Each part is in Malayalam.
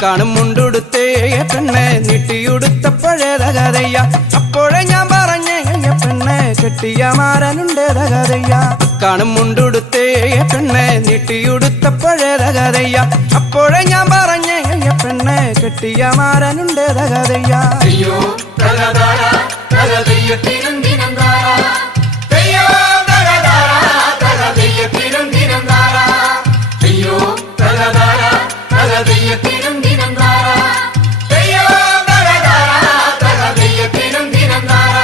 കാണും മുണ്ടുടുത്തേ പെണ്ണെ നീട്ടിയുടുത്തപ്പോഴേതകതയ്യ അപ്പോഴേ ഞാൻ പറഞ്ഞേ പെണ്ണെ കെട്ടിയ മാരനുണ്ടേതകതയ്യ കാണും മുണ്ടുടുത്തേ പെണ്ണെ നീട്ടിയുടുത്തപ്പോഴേതകതയ്യ അപ്പോഴേ ഞാൻ പറഞ്ഞേ പെണ്ണെ കെട്ടിയ മാരനുണ്ടേതകതയ്യ അയ്യോ തലതാര തലദയ്യത്തിനും ദിനം താര അയ്യോ തലതാര തലദയ്യത്തിനും ദിനം താര അയ്യോ തലതാര തലദയ്യത്തിനും ദിനം താര അയ്യോ തലതാര തലദയ്യത്തിനും ദിനം താര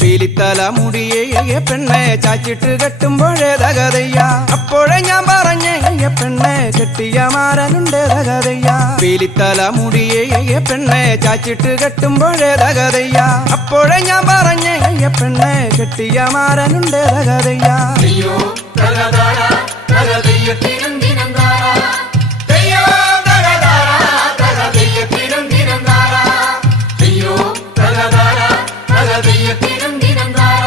പീലിത്തല മുടിയേ പെണ്ണെ ചാച്ചിട്ട് കെട്ടുമ്പോഴേതകതയ്യ അപ്പോഴേ ഞാൻ പറഞ്ഞേ പെണ്ണെ കെട്ടിയ മാരനുണ്ടേതകതയ്യ പീലിത്തല മുടിയേ പെണ്ണെ ചാച്ചിട്ട് കെട്ടുമ്പോഴേതകതയ്യ അപ്പോഴേ ഞാൻ പറഞ്ഞേ പെണ്ണെ കെട്ടിയ മാരനുണ്ടേതകതയ്യ അയ്യോ തലതാര തലദയ്യത്തിനും ദിനം താര അയ്യോ തലതാര തലദയ്യത്തിനും ദിനം താര അയ്യോ തലതാര തലദയ്യത്തിനും ദിനം താര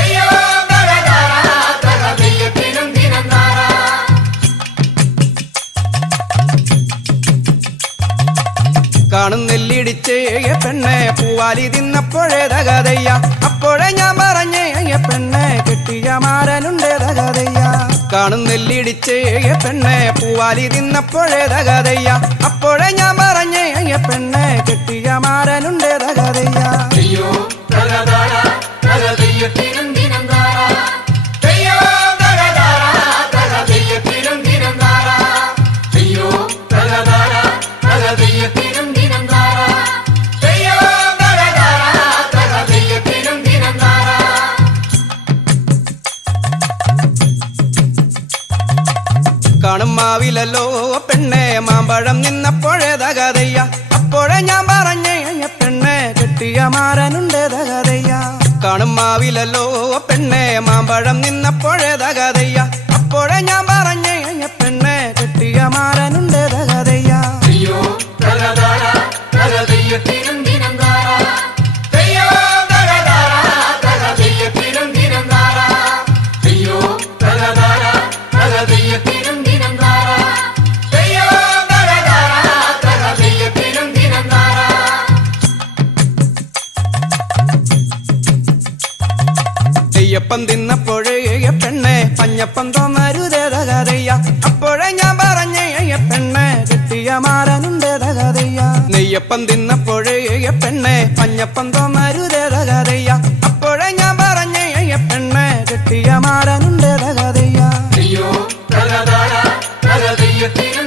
അയ്യോ തലതാര തലദയ്യത്തിനും ദിനം താര കാണും നെല്ലിടിച്ചേ പെണ്ണെ പൂവാലി തിന്നപ്പോഴേതകതയ്യ അപ്പോഴേ ഞാൻ പറഞ്ഞേ പെണ്ണെ കെട്ടിയ മാരനുണ്ടേതകതയ്യ കാണും നെല്ലിടിച്ചേ പെണ്ണെ പൂവാലി തിന്നപ്പോഴേതകതയ്യ അപ്പോഴേ ഞാൻ പറഞ്ഞേ പെണ്ണെ കെട്ടിയ മാരനുണ്ടേതകതയ്യ അയ്യോ തലതാര തലദയ്യത്തിനും ദിനം താര അയ്യോ തലതാര തലദയ്യത്തിനും ദിനം താര അയ്യോ തലതാര തലദയ്യത്തിനും ദിനം താര അയ്യോ തലതാര തലദയ്യത്തിനും ദിനം താര കാണും മാവിലല്ലോ പെണ്ണെ മാമ്പഴം നിന്നപ്പോഴേതകതയ്യ അപ്പോഴേ ഞാൻ പറഞ്ഞേ പെണ്ണെ കെട്ടിയ മാരനുണ്ടേതകതയ്യ കാണും മാവിലല്ലോ പെണ്ണെ മാമ്പഴം നിന്നപ്പോഴേതകതയ്യ അപ്പോഴേ ഞാൻ പറഞ്ഞേ പെണ്ണെ കെട്ടിയ മാരനുണ്ടേതകതയ്യ അയ്യോ തലതാര തലദയ്യത്തിനും ദിനം താര അയ്യോ തലതാര തലദയ്യത്തിനും ദിനം താര അയ്യോ തലതാര തലദയ്യത്തിനും ദിനം താര അയ്യോ തലതാര തലദയ്യത്തിനും ദിനം താര നെയ്യപ്പം തിന്നപ്പോഴേ പെണ്ണെ പഞ്ഞപ്പം തോന്നരുതേതകതയ്യ അപ്പോഴേ ഞാൻ പറഞ്ഞേ പെണ്ണെ കെട്ടിയ മാരനുണ്ടേതകതയ്യ നെയ്യപ്പം തിന്നപ്പോഴേ പെണ്ണെ പഞ്ഞപ്പം തോന്നരുതേതകതയ്യ അപ്പോഴേ ഞാൻ പറഞ്ഞേ പെണ്ണെ കെട്ടിയ മാരനുണ്ടേതകതയ്യ അയ്യോ തലതാര തലദയ്യത്തിനും